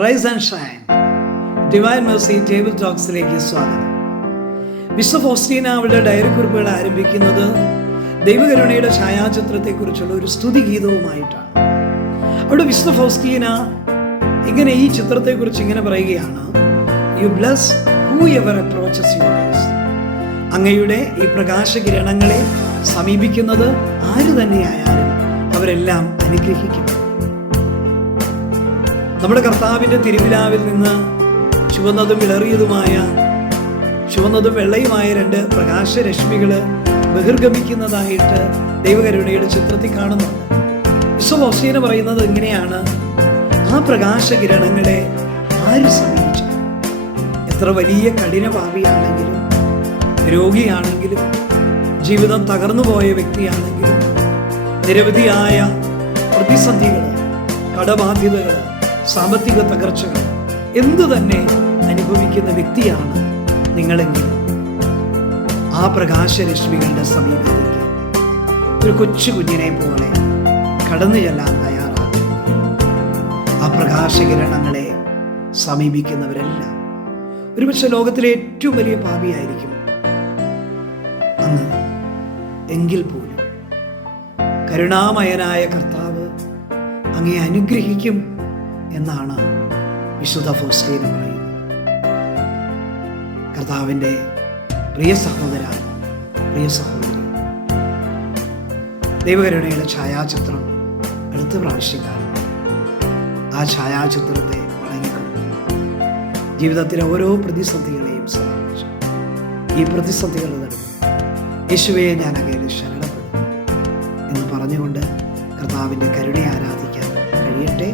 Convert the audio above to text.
Rice and shine divine mercy table ടോക്സിലേക്ക് സ്വാഗതം. വിശുദ്ധ ഫൗസ്റ്റീന അവളുടെ ഡയറി കുറിപ്പുകൾ ആരംഭിക്കുന്നത് ദൈവകരുണയുടെ ഛായാചിത്രത്തെക്കുറിച്ചുള്ള ഒരു സ്തുതി ഗീതവുമായിട്ടാണ്. അവിടെ വിശുദ്ധ ഫൗസ്റ്റീന ഇങ്ങനെ ഈ ചിത്രത്തെക്കുറിച്ച് ഇങ്ങനെ പറയുകയാണ്: you bless whoever approaches your face. അങ്ങയുടെ ഈ പ്രകാശകിരണങ്ങളെ സമീപിക്കുന്നത് ആര് തന്നെയായാലും അവരെല്ലാം അനുഗ്രഹിക്കും. നമ്മുടെ കർത്താവിൻ്റെ തിരുവിലാവിൽ നിന്ന് ചുവന്നതും വിളറിയതുമായ ചുവന്നതും വെള്ളയുമായ രണ്ട് പ്രകാശരശ്മികൾ ബഹിർഗമിക്കുന്നതായിട്ട് ദൈവകരുണയുടെ ചിത്രത്തിൽ കാണുന്നുണ്ട്. വിശുദ്ധ ഫൗസ്റ്റീന പറയുന്നത് ഇങ്ങനെയാണ്: ആ പ്രകാശകിരണങ്ങളെ ആര് സമീപിച്ചു? എത്ര വലിയ കഠിനപാപിയാണെങ്കിലും, രോഗിയാണെങ്കിലും, ജീവിതം തകർന്നു പോയ വ്യക്തിയാണെങ്കിലും, നിരവധിയായ പ്രതിസന്ധികൾ, കടബാധ്യതകൾ, സാമ്പത്തിക തകർച്ചകൾ എന്തു തന്നെ അനുഭവിക്കുന്ന വ്യക്തിയാണ് നിങ്ങളെങ്കിലും ആ പ്രകാശരശ്മികളുടെ സമീപത്തേക്ക് ഒരു കൊച്ചു കുഞ്ഞിനെ പോലെ കടന്നു ചെല്ലാൻ തയ്യാറാകും. ആ പ്രകാശകിരണങ്ങളെ സമീപിക്കുന്നവരെല്ലാം ഒരുപക്ഷെ ലോകത്തിലെ ഏറ്റവും വലിയ പാപിയായിരിക്കും അങ്ങ്. എങ്കിൽ പോലും കരുണാമയനായ കർത്താവ് അങ്ങയെ അനുഗ്രഹിക്കും എന്നാണ് വിശുദ്ധ ഫൗസ്റ്റീന പറയുന്നത്. കർത്താവിൻ്റെ പ്രിയ സഹോദര, പ്രിയ സഹോദരി, ദൈവകരുണയുടെ ഛായാചിത്രം അടുത്ത പ്രാവശ്യം കാണും. ആ ഛായാചിത്രത്തെ വണങ്ങിക്കൊണ്ട് ജീവിതത്തിലെ ഓരോ പ്രതിസന്ധികളെയും സമർപ്പിച്ചു ഈ പ്രതിസന്ധികൾ നടന്നു യേശുവേ ഞാൻ അങ്ങയിൽ ശരണപ്പെടും എന്ന് പറഞ്ഞുകൊണ്ട് കർത്താവിൻ്റെ കരുണയെ ആരാധിക്കാൻ കഴിയട്ടെ.